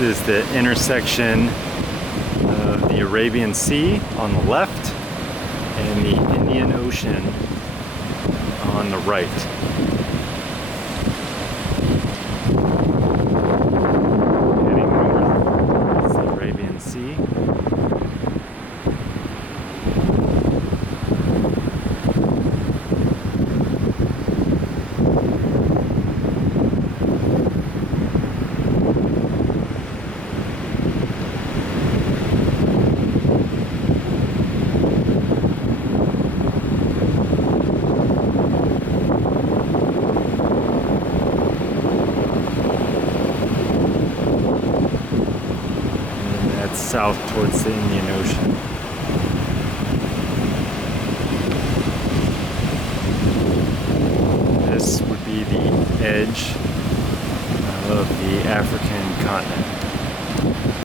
This is the intersection of the Arabian Sea on the left and the Indian Ocean on the right. Heading north, it's the Arabian Sea. South towards the Indian Ocean. This would be the edge of the African continent.